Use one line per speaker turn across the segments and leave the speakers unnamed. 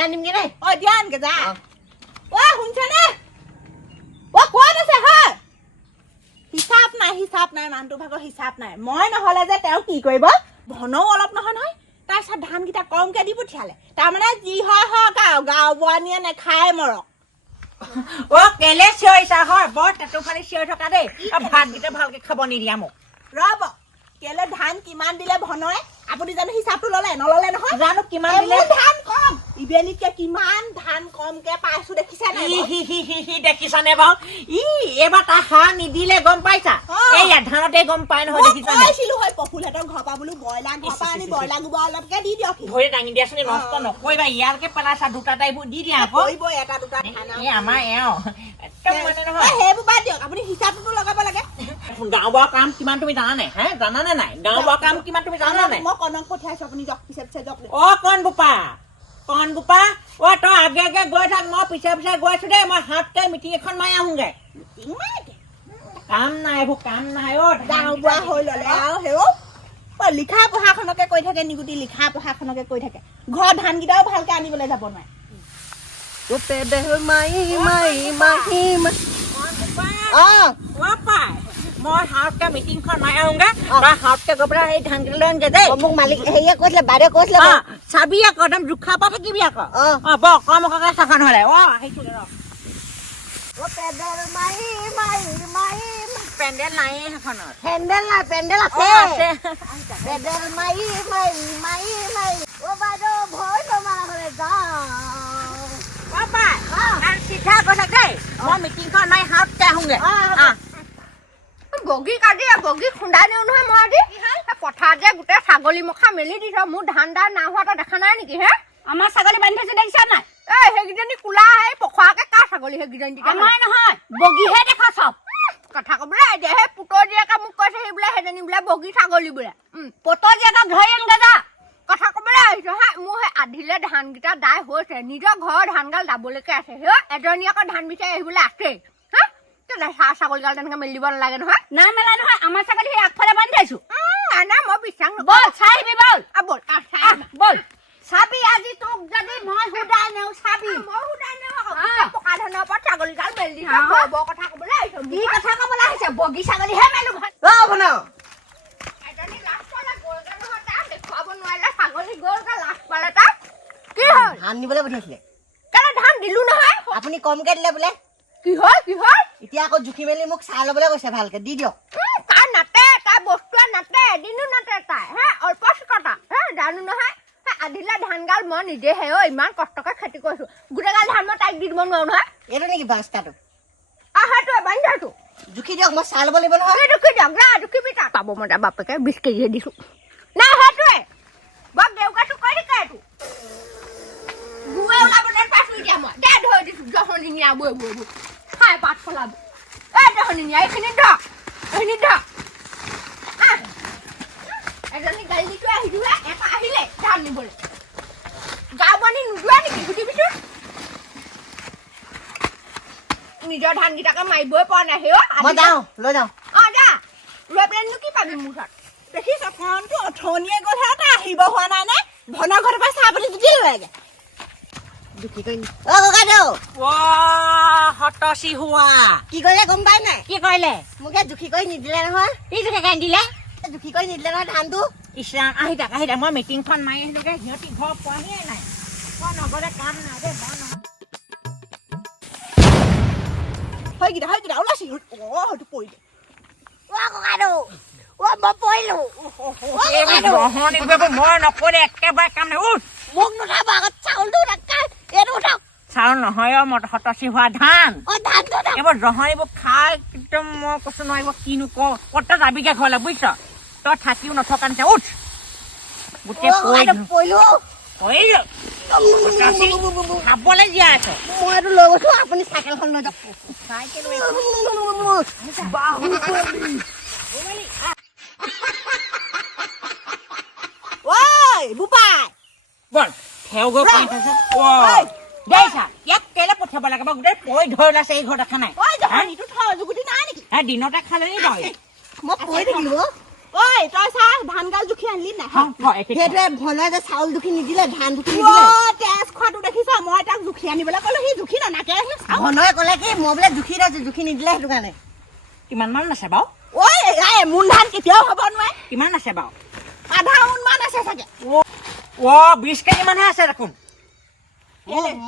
আনিমগে দেই
অ দিয়া আনকে যা
অ।
অ আছে হয় হিচাপ নাই হিচাপ নাই মানুহটোৰ ভাগৰ হিচাপ নাই মই নহলে যে তেওঁ কি কৰিব ধনও অলপ নহয় নহয় তাৰপিছত ধানকেইটা কমকে দি পঠিয়ালে তাৰমানে যি হয় হওক আৰু গাঁও বোৱানীয়ে নেখায় মৰক
অ কেলে চিঞৰিছা হয় বৰ তাতো ফালে চিঞৰি থকা দেই ভাতকেইটা ভালকে খাব নিদিয়া মোক
ৰ'ব কেলে ধান কিমান দিলে ভনয় আপুনি জানো হিচাপটো ল'লে নল'লে নহয়
জানো কিমান দিলে
ধান কম ইবেলিতকে কিমান ধান কমকে পাইছো দেখিছে নাই
হি দেখিছানে বাৰু? ই এইবাৰ তাৰ সাৰ নিদিলে গম পাইছা?
অ।
এইয়া ধানতে গম পাই নহয়
মই
দেখিছানে
কৈছিলো হয় প্ৰফুলহেঁতৰ ঘৰৰ পৰা বোলো ব্ৰইলাৰ ঘৰৰ পৰা আনি ব্ৰইলাৰ গোবৰ অলপকে দি দিয়ক।
ধৰি দাঙি দিয়াচোন নষ্ট নকৰিবা ইয়ালৈকে পেলাইছা দুটা টাইপবোৰ দি দিয়া আকৌ।
কৰিবই এটা দুটা
এই আমাৰ এওঁ একদম মানে
সেইবোৰ বাদ দিয়ক আপুনি হিচাপটোতো লগাব লাগে।
গাঁওবুঢ়াৰ কাম কিমান তুমি জানানে হে? জানানে নাই? গাঁওবুঢ়াৰ কাম কিমান তুমি জানানে?
মই কনক পঠিয়াইছো আপুনি যাওক পিছে পিছে যাওক।
অ কণ বোপা। কণ বোপা অ তই আগে আগে গৈ থাক মই পিছে পিছে গৈ আছো দেই মই হাতকে মিটিং এখন মাৰি আহোঁগে
ইমানকে।
কাম নাই এইবোৰ কাম নাই অ
গাঁও বুঢ়া হৈ ল'লে আৰু হেও অ, লিখা পঢ়াখনকে কৈ থাকে নিগুটি লিখা পঢ়াখনকে কৈ থাকে ঘৰৰ ধানকেইটাও ভালকে আনিবলৈ যাব নোৱাৰে
ও পেডেল মাৰি মাৰি মাৰি মাৰি অ
অ পাই মই হাতকে মিটিংখন মাৰি আহোঁগে। তই গৈ পেলাই সেই ধান কেইটা আনগে দেই।
মোক মালিক হেৰিয়ে কৈছিলে বাইদেৱে কৈছিলে
চাবি আকৌ একদম জোখা পৰা থাকিবি আকৌ।
অ।
বৰ অকমকাকে চাফা নহ'লে। অ আহিছো ৰ।
ও পেডেল মাৰি মাৰি মাৰি। মাৰি।
পেণ্ডেল নাই সেইখনত।
পেণ্ডেল নাই পেণ্ডেল আছে।
আছে।
পেডেল মাৰি মাৰি মাৰি মাৰি। অ বাইদেউ ভয় তোমাৰ ঘৰলে যাওঁ।
চিধা কথা দেই। মই মিটিংখন মাৰি হাতকে আহোঁগে।
অ।
বগী কাটি বগী খুন্দাই দিওঁ নহয় মই আজি। পথাৰত যে গোটেই ছাগলী মুখা মেলি দিছ মোৰ ধান দান নাই হোৱা তই দেখা নাই নেকি হে?
আমাৰ ছাগলী বান্ধি থৈছে দেখিছা নাই?
এই সেইকেইজনী কোলা সেই পখোৱাকে কাৰ ছাগলী সেইকেইজনী
আমাৰ নহয় বগীহে দেখা চব।
কথা ক'বলৈ এতিয়া সেই পুতৰ জীয়েকে মোক কৈছে সেই বোলে সেইজনী বোলে বগী ছাগলী বোলে।
পতৰ জীয়েকক ধৰি আনগে যা
কথা ক'বলৈ আহিছো হা মোৰ সেই আধিলে ধানকেইটা দাই হৈছে নিজৰ ঘৰৰ ধানগাল দাবলৈকে আছে সেই এজনী আকৌ ধান বিচাৰি আহিবলৈ আছেই। মেলি
না মেলা ছাগলী সেই আগফালে বান্ধি থৈছো
উম, নাই নাই মই বিশ্বাস নকৰোঁ
বল চাই বল।
আ, ব'ল আহ, চাই
আহ,
আহ।
বল। চাবি আজি তোক যদি মই সুদাই নেওঁ চাবি।
মই সোধাই নাই আকৌ।
আহ।
গোটেই পকা ধানৰ ওপৰত ছাগলীগাল মেলি দিছে
আহ।
বৰ বৰ কথা ক'বলৈ আহিছো।
কি কথা ক'বলৈ আহিছে? বগী ছাগলীহে মেলো ভাত
অ ভনাও
এজনী লাজ পালে গ'লগে নহয় তাক দেখুৱাব নোৱাৰিলে ছাগলী গ'লগে লাজ পালে তাক। কি হ'ল?
ধান নিবলৈ পঠিয়াইছিলে।
কেলে ধান দিলো নহয়?
আপুনি কমকে দিলে বোলে।
কি হ'ল? কি হ'ল?
এতিয়া আকৌ জুখি মেলি মোক চাই ল'বলৈ কৈছে ভালকে দি দিয়ক।
তাই নাতে তাই বস্তুৱে নাতে এদিনো নাতে তাই হে অল্প চিকতা হে জানো নহয় আধিলে ধানগাল মই নিজে হে অ' ইমান কষ্টকে খেতি কৰিছো। গোটেইগাল ধান মই তাইক দি দিব নোৱাৰো নহয়।
এইটো নেকি বাস্তাটো
আহ সেইটোৱে বান্ধি থৈছো
জুখি দিয়ক মই চাই ল'ব লাগিব নহয়।
দুখি দিয়ক যা দুখিবি তাক। পাব মই তাৰ বাপেকে বিছ কেজিহে দিছো। নাই সেইটোৱে। বৰ দেউকাটো কৈ থাকে এইটো। গুৱে ওলাব যেন পাইছো এতিয়া মই। দে ধৰি দিছো জহনীয়া বৈ বৈ বৈ। খাই পাত ফলাব। এই জহনীয়া এইখিনি ধৰ এইখিনি ধৰ আহ। এজনী গাড়ী দি থৈ এটা আহিলে ধান নিবলৈ গাঁও বানী নোযোৱা নেকি সুধিবিচোন নিজৰ ধানকেইটাকে মাৰিবই পৰা নাই সেই
মই যাওঁ লৈ যাওঁ।
অ যা। লৈ পেলাইনো কি পাবি মোৰ ওচৰত
দেখিছ ফোনটো অথনিয়ে গ'লহে এটা আহিব হোৱা নাই নে? ভনৰ ঘৰৰ পৰা চাহ পাতি জুতি লাগে
অ ককাইদেউ
হতচি হোৱা
কি কৰিলে গম পাই নাই?
কি কৰিলে
মোক জুখি কৰি নিদিলে নহয়।
কি জোখে কান্দি দিলে
জুখি কৰি নিদিলে নহয় ধানটো
ইছৰাম আহি থাক আহি থাক মই মিটিংখন মাৰি আহিলোগে সিহঁতি ঘৰ পোৱাহিয়ে নাই। মই নগলে কাম নাই দেই মই নহয়
হয়কেইটা হয়কেইটা ওলাইছি অ হয়তো পৰিলে।
অ ককাইদেউ অ মই পৰিলো।
এইবোৰ গ্ৰহণ এইবোৰ মই নকৰে একেবাৰে কাম নাই।
মোক নুঠাব আগত চাউলটো এইটো উঠাওক
চাউল নহয় অ মই হতচি হোৱা ধান।
ধানটো উঠাওক
এইবোৰ খাই একদম মই কৈছো নহয় এইবোৰ কিনো কওঁ ক'ত যাবিগে ঘৰলৈ বুজিছ? তই থাকিও নথকা নিচিনা উঠ। গোটেই খাবলৈ জীয়াই আছ।
মই এইটো লৈ গৈছো আপুনি চাইকেলখন লৈ যাওক।
চাইকেল
ঐ বোপাই।
বল। খেও গৈ পাই থৈছে
ঐ,
দেইছা ইয়াক কেলে পঠিয়াব লাগে বাৰু? গোটেই পৰি ধৰি ওলাইছে এই ঘৰত দেখা নাই।
ঐ জহনীটো থ জুগুটি নাই নেকি?
হা দিনতে খালে নি বাৰু?
মই পৰি থাকিলো অ।
ঐ ঐ তই চা ধান গাল জুখি আনিলি নাই?
সেইটোৱে ভনাই যে চাউল দুখি নিদিলে ধান দুখি
অ,
নিদিলে
তেজ খোৱাটো দেখিছ? মই তাক জুখি আনিবলৈ ক'লো সি জুখি নানাকে সি চাওঁ।
ভনয়ে ক'লে কি মই বোলে জুখি দিছোঁ জুখি নিদিলে সেইটো কাৰণে।
কিমান মান আছে বাৰু?
ঐ এই মোন ধান কেতিয়াও হ'ব নোৱাৰে।
কিমান আছে বাৰু?
আধা মোন মান আছে চাগে।
অ' বিশ কেজি মানহে আছে দেখোন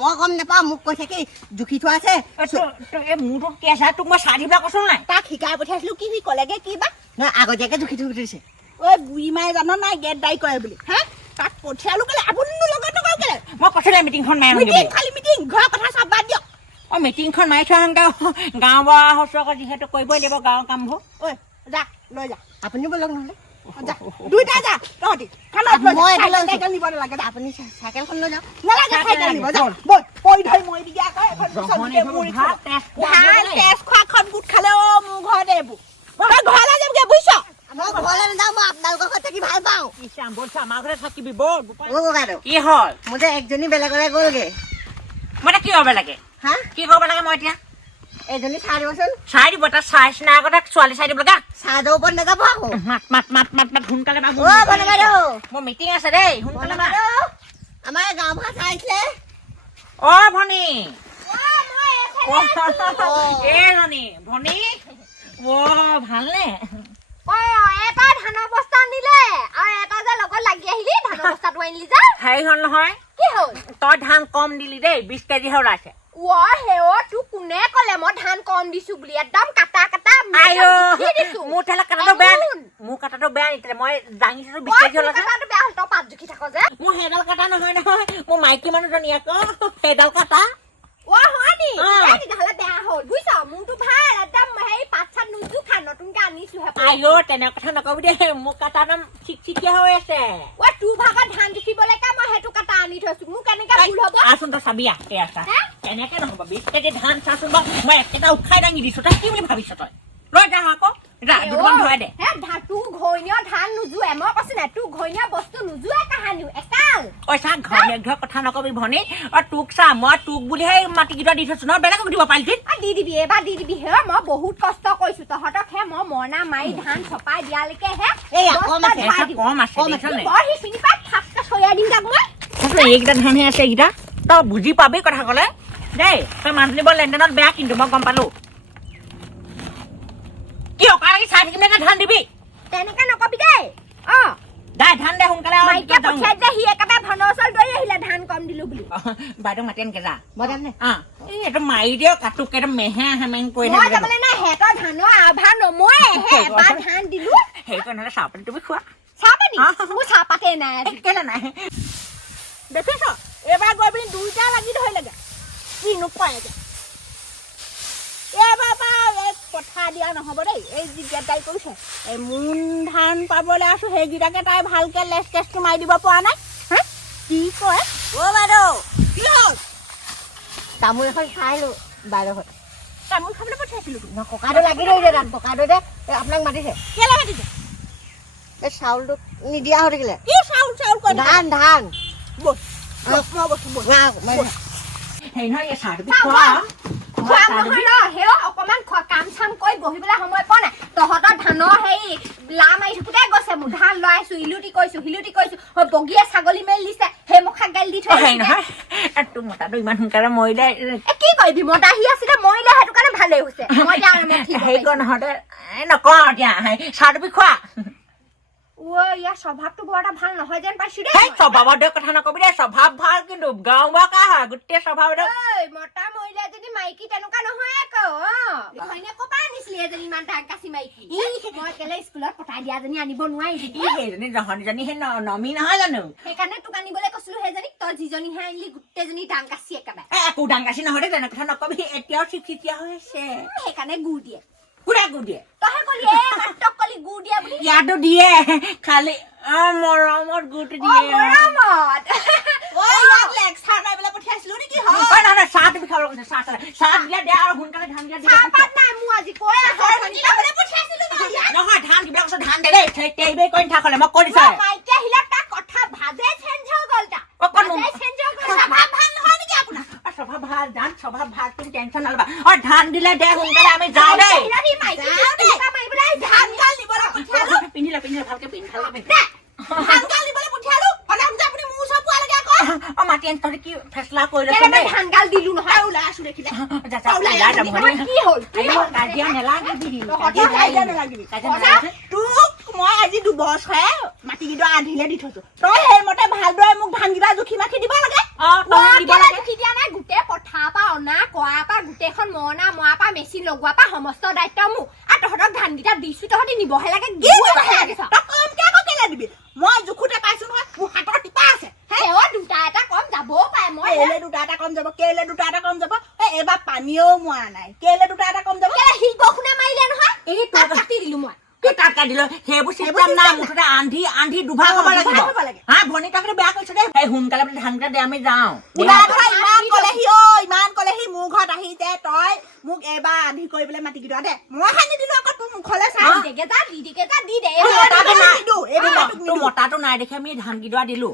মই গম নাপাওঁ মোক কি জুখি থোৱা আছে।
এই মোৰটোত কি আছে তোক মই চাহ দিবলৈ কৈছোঁ নাই?
তাক শিকাই পঠিয়াইছিলো কি সি ক'লেগে কি বা?
নহয় আগতীয়াকৈ জুখি থৈ দিছে
ঐ বুঢ়ী মায়ে জানো নাই গেট দাই কৰে বুলি। হা? তাক পঠিয়ালো কেলে? আপুনিনো লগত নকওঁ কেলে?
মই কৈছিলোঁ মিটিংখন মাৰি
মিটিং খালি মিটিং ঘৰৰ কথা চব বাদ দিয়ক।
অ মিটিংখন মাৰি থোৱা গাঁও বুঢ়া সঁচৰাকৈ যিহেতু কৰিবই লাগিব গাঁৱৰ কামবোৰ।
ঐ যা লৈ যা।
আপুনি বলক নহ'লে।
দুইটা যা তহঁতি। খানাত লৈ
মই
চাইকেল চাইকেল নিব নালাগে যা।
আপুনি চাইকেলখন লৈ যাওক।
নালাগে চাইকেল নিব বৈ ধৰি এখন।
তেজ
গোট খালে অ মোৰ ঘৰতে এইবোৰ। তই ঘৰলৈ যামগে বুজিছ
মই ঘৰলৈ নাযাওঁ মই আপোনালোকৰ ঘৰত থাকি ভালো পাওঁ।
আমাৰ ঘৰতে থাকিবি বল। কি হ'ল?
মোৰ যে একজনী বেলেগলৈ গ'লগে।
মই এতিয়া কি কৰিব লাগে?
হা?
কি কৰিব লাগে মই এতিয়া?
এজনী চাই দিবচোন
চাই দিব তাত চাই চিনাই আগতে ছোৱালী চাই দিব লগা
চাহৰ ওপৰত নাযাব আকৌ।
মাত মাত মাত মাত মাত সোনকালে বা
অ' বনে বাইদেউ
মোৰ মিটিং আছে দেই সোনকালে
বনে আমাৰ গাঁও ভাষা চাইছিলে।
অ ভনী। এ ৰণী ভনী? অ ভালনে?
অ এটা ধানৰ বস্তা আনিলে। আৰু এটা যে লগত লাগি আহিলি ধানৰ বস্তাটো আনিলি যে।
হেৰি হ'ল নহয়
কি হ'ল?
তই ধান কম দিলি দেই বিশ কেজিহে ওলাইছে।
ৱ হেঅ তোক কোনে ক'লে? মই ধান কম দিছো বুলি একদম কাটা কাটা
মোৰ তেলে কাটাটো বেয়া। মোৰ কাটাটো বেয়া নিছিলে মই
তোৰ
ওলাইছে
কাটাটো বেয়া হ'ল তই পাত জুখি থাক যে।
মোৰ সেইডাল কাটা নহয় নহয়। মোৰ মাইকী মানুহজনী আকৌ সেইডাল কাটা।
অ হয় নি?
অ।
এই তেতিয়াহ'লে বেয়া হ'ল বুজিছ? মোৰতো ভাল
তেনে কথা নকবি নাম চিকচিকীয়া হৈ আছে।
ধান মই কাটা আনি থৈছো। মোক কেনেকে ভুল হ'ব?
আচোন তই চাবি এয়া কেনেকে নহ'ব বিশ কেজি ধান চাচোন বাৰু মই একেটা উঠাই দাঙি দিছো তই কি বুলি ভাবিছ তই? লৈ যা আকৌ যা দুটামান ধৰাই দে।
হে ধা তোৰ ধান নোজোৱে মই কৈছো নাই তোৰ ঘৈণীয় বস্তু নোজোৱে কাহানিও একাল
ঐ চা ঘৰে ঘৰে কথা নকবি ভনী। অ তোক চা মই তোক বুলিহে মাটিকেইটা দি থৈছো। নহয় বেলেগক দিব পাৰিলি
দি দিবি এইবাৰ দি দিবি। হে মই বহুত কষ্ট কৰিছো। তহঁতক হে মই মৰণা মাৰি ধান চপাই দিয়ালৈকে হে
পইচা। কম আছে এইকেইটা ধানহে আছে এইকেইটা। তই বুজি পাবি কথা ক'লে। দেই তই মানুহজনী বৰ লেনদেনত বেয়া কিন্তু মই গম পালো। কি অকা লাগি চাই থাকিলে ধান দিবি?
তেনেকে নকবি দেই। অ।
দে ধান দে সোনকালে
মাইকে। পঠিয়াই দিলে সি একেবাৰে ধনৰ ওচৰত দৌৰি আহিলে ধান কম দিলো বুলি।
বাইদেউ মাতি আনকে যা।
মই যাম নে?
অ এই এইটো মাৰি দিয়ক কাটোকে এইটো মেহে হেমেং কৰি
মই যাবলৈ নাই সিহঁতৰ ধানৰ আভাৰ নময়ে হে এবাৰ ধান দিলো।
কৰি নহ'লে চাহপানী তুমি খোৱা।
চাহপানী। মোৰ চাহপাতে নাই।
কেলে নাই।
দেখিছ এইবাৰ গৈ পিনি দুইটা লাগি ধৰিলেগে। কিনো কয়গে কথা দিয়া নহ'ব দেই। এই যি তাই কৰিছে এই মোন ধান পাবলৈ আছো সেইকেইটাকে তাই ভালকে লেচ কেচটো মাৰি দিব পৰা নাই। হা? কি কয়?
অ' বাইদেউ
কি হ'ল?
তামোল এখন খাই আহিলোঁ বাইদেউ
তামোল খাবলৈ পঠিয়াইছিলো
ককাইদেউ লাগি ধৰিছে তাত ককাইদেউ যে আপোনাক মাতিছে।
কেলে মাতিছে?
এই চাউলটো নিদিয়া হৈ থাকিলে।
কি চাউল চাউল
ধান ধান।
বস্তু ব'ল
না,
হেৰি নহয় এই চাহটো খোৱা।
খোৱা নহয় ৰ সেও অকমান খোৱা কাম চাম কৰি বহিবলৈ সময় পোৱা নাই। তহঁতৰ ধানৰ হেৰি লা মাৰি থাকোতে গৈছে মোৰ। ধান লৈ ইলুটি কৰিছো শিলুটি কৰিছো বগীয়ে ছাগলী মেলি দিছে সেই মোক গালি দি থৈ
নহয়। তোৰ মতাটো ইমান সোনকালে মৰিলে।
কি কৰিবি? মতা আহি আছিলে মৰিলে সেইটো কাৰণে ভালেই হৈছে। মই এতিয়া আৰামত
হেৰি কৰ নহওঁতে নকওঁ এতিয়া। খোৱা।
ঐ ইয়াৰ স্বভাৱটো বৰ এটা ভালো নহয় যেন পাইছো দেই।
সেই স্বভাৱৰ দৰে কথা নকবি দেই স্বভাৱ ভালো কিন্তু গাঁও বা কা হয়? গোটেই স্বভাৱ
ঐ মতা মৰিলে যদি মাইকী তেনেকুৱা নহয় আকৌ ক'ৰ পৰা আনিছিলি এজনী ইমান ডাক কাচি মাইকী? মই কেলে স্কুলত পঠাই দিয়াজনী আনিব নোৱাৰিলি।
সেইজনী জহনীজনী সেই ন- নমি নহয় জানো?
সেইকাৰণে তোক আনিবলৈ কৈছিলো সেইজনীক তই যিজনীহে আনিলি গোটেইজনী ডাং কাচি একেবাৰে।
এ একো ডাঙাচি নহয় দেই তেনে কথা নকবি এতিয়াও চিকচিকীয়া হৈ আছে।
সেইকাৰণে গুৰ দিয়ে।
কোনে গু দিয়ে
তইহে কলি মাত্ৰ কলি গুৰ দিয়ে বুলি
দিয়ে খালি অ গুটো
অ
দিয়ে
মৰমত?
ঐ ইয়াক লেকচাৰ মাৰিবলৈ পঠিয়াইছিলো নেকি
চাহ তুমি কৈছে চাহ চাহ চাহ। দিয়া দিয়া আৰু সোনকালে ধান দিয়া দিয়া।
চাহপাত নাই মোৰ আজি কৈ আছো
পঠিয়াইছিলো মই ইয়াক।
নহয় ধান কিবা কৈছে ধান দে দেই মই কৈ দিছা।
মাইকী তাৰ কথা ভাজে চেঞ্জ হৈ গ'ল তাৰ
অ, ক'ত মোৰ-
ভাজে চেঞ্জ হৈ গ'ল।
স্বভাৱ ভালো নহয় নেকি আপোনাৰ?
অ, স্বভাৱ ভালো ধান স্বভাৱ ভালো তুমি নলবা। অ ধান দিলে দে সোনকালে আমি যাওঁ দেই
আহিলে সি মাইকী
যাওঁ দেই।
মাৰিবলৈ আহিছে
ধান কাল নিবলৈ পঠিয়ালো
পিন্ধিলে পিন্ধিলে ভালকে পিন্ধ ভালকে পিন্ধ
ধান কাল নিবলৈ পঠিয়ালো অনাম যে আপুনি মোৰ ওচৰত পোৱালৈকে আকৌ
অ মাতি আনি তহঁতে কি লৈছ
কেনেকে
দেই
ধান গাল দিলো নহয়
আৰু ওলাই আছো দেখিলে।
যা, যা, ওলাই যা, ভনী।
কি হ'ল?
আই, মই কাজিয়া নেলাগিবি
কাজিয়া কাজিয়া নালাগিবি
কাজিয়া নেলাগিবি।
তোক মই আজি দুবছৰে মাটিকেইডৰা আধিলে দি থৈছো। তই সেইমতে ভালদৰে মোক ধানকেইটা জুখি মাখি দিব লাগে?
অ, তহঁতে দিব লাগে।
উঠি দিয়া নাই? গোটেই পথাৰৰ পৰা অনা কৰাৰ পৰা গোটেইখন মৰণা মৰাৰ পৰা মেচিন লগোৱাৰ পৰা সমস্ত দায়িত্ব মোক আৰু তহঁতক ধানকেইটা দিছো তহঁতি নিবহে লাগে।
কি
দিবহে লাগে
তই কমকে আকৌ কেলে দিবি মই জোখোতে পাইছো নহয় মোৰ হাতৰ টিপা আছে
সেৱা দুটা এটা কম যাবও পাৰে মই
কেলে দুটা এটা কম যাব কেলে দুটা এটা কম যাব এই এইবাৰ পানীও মৰা নাই। কেলে দুটা এটা কম যাব
কেলে হিল খুনা মাৰিলে নহয়?
এই তোৰ
কাটি দিলো মই।
কি তাত কাটি দিলো। সেইবোৰ চিষ্টেম নাই মুঠতে আন্ধি আন্ধি দুভাগ হ'ব লাগিব।
লাগে।
হা ভনী তাকে বেয়া কৰিছে দেই। এই সোনকালে বোলে ধানকেইটা দে আমি যাওঁ।
ইমান কলেহি অ ইমান কলেহি মোৰ ঘৰত আহি যে তই মোক এবাৰ আধি কৰিবলৈ মাতি কেইটা দে মই সানি দিলো
মতাটো নাই। দেখি আমি ধানকেইডৰা দিলো।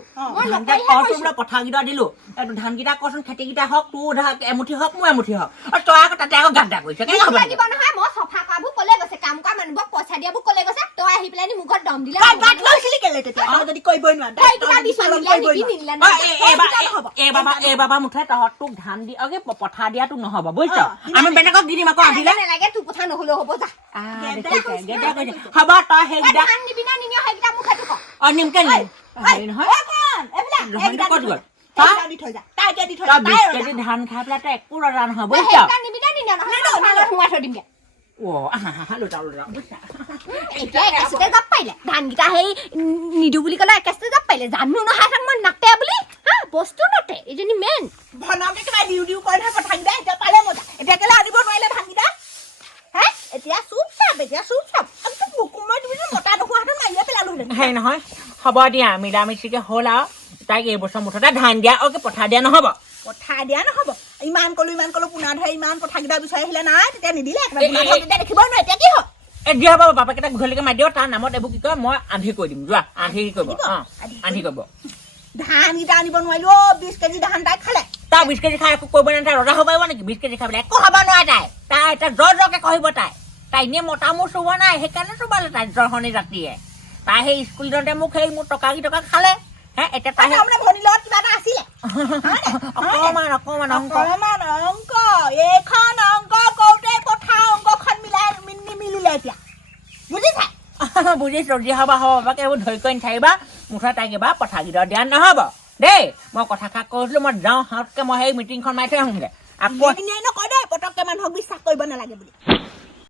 বোলে পথাৰকেইডৰা দিলো। ধানকেইটা কৰচোন খেতিকেইটা হওক তোৰ ধৰ এমুঠি হওক মোৰ এমুঠি হওক। তই আকৌ তাতে গাদ্দা কৰিছ তোক ধান দি পথাৰ দিয়াতো নহ'ব বুজিছ? আমি বেলেগক দি দিম আকৌ আহিলে
নালাগে নালাগে তোৰ কথা নহলেও হ'ব যা।
হ'ব তই সেইকেইটা অ নিমকে নিম ক'ত গ'ল? কেজি ধান খাই পেলাই তই একো ৰজা নহয় বুজিছ
ধানকেইটা সেই উম, বুলি ক'লে একেচতে জাপ পাৰিলে জানো নহয় মই নাতে বুলি? হা বস্তু নাতে এইজনী মেইন।
ভনকে কিবা দিও দিও কৰি নহয় পঠাকেইটা এতিয়া পালে মজা। এতিয়া কেলে আনিব নোৱাৰিলে ধানকেইটা হে এতিয়া চুপ চাপ এতিয়া চুপ চাপ একদম হুকুমাই তুমি যে মতা নোখোৱাহেঁতেন মাৰিয়ে
হেৰি নহয় হ'ব দিয়া মিলা মিচিকে হ'ল আৰু। তাইক এইবছৰ মুঠতে ধান দিয়া অকে পঠাৰ দিয়া নহ'ব।
পঠাই দিয়া নহ'ব। ইমান কলো ইমান কলো পোনা ধৰে ইমান কথাকেইটা বিচাৰি আহিলে নাই তেতিয়া নিদিলে তেতিয়া দেখিবই নোৱাৰে এতিয়া কি হ'ল?
দিয়া হ'ব বাপেকেইটাক ঘৰলৈকে মাতি দিয়ক তাৰ নামত এইবোৰ কি কয় মই আন্ধি কৰি দিম যোৱা আন্ধি কৰিব
দিব? আন্ধি
কৰিব।
ধানকেইটা আনিব নোৱাৰিলো অ বিছ কেজি ধান তাই খালে।
তাই বিছ কেজি খাই একো কৰিব তাই ৰজা হ'ব পাৰিব নেকি? বিছ কেজি খাই পেলাই একো হ'ব নোৱাৰে তাই। তাই এতিয়া জ্বৰ জ্বৰকে କହିব তাই। তাই এনেই মতা মোৰ চুব নাই সেইকাৰণে চুবালে তাই জ্বৰখনি ৰাতিয়ে। তাই সেই স্কুল দিওঁতে মোক সেই মোৰ টকা কেইটকা খালে। হে এতিয়া তাই
ভনীৰ লগত কিবা এটা আছিলে।
অংক।
অংক। এইখন অংক পথাৰ অংকখন মিলাই নিমিলিলে এতিয়া। বুজিছা?
বুজিছো যি হ'ব হ'ব বাকে এইবোৰ ধৰি কৰি নাথাকিবা। মুঠতে তাইক এবাৰ পঠা দিয়া নহ'ব। দেই মই কথা কৈছিলো মই যাওঁ হাতকে মই সেই মিটিংখন মাৰি থৈ আহোঁগৈ। আকৌ
নকয় দেই পটককে মানুহক বিশ্বাস কৰিব নালাগে বুলি।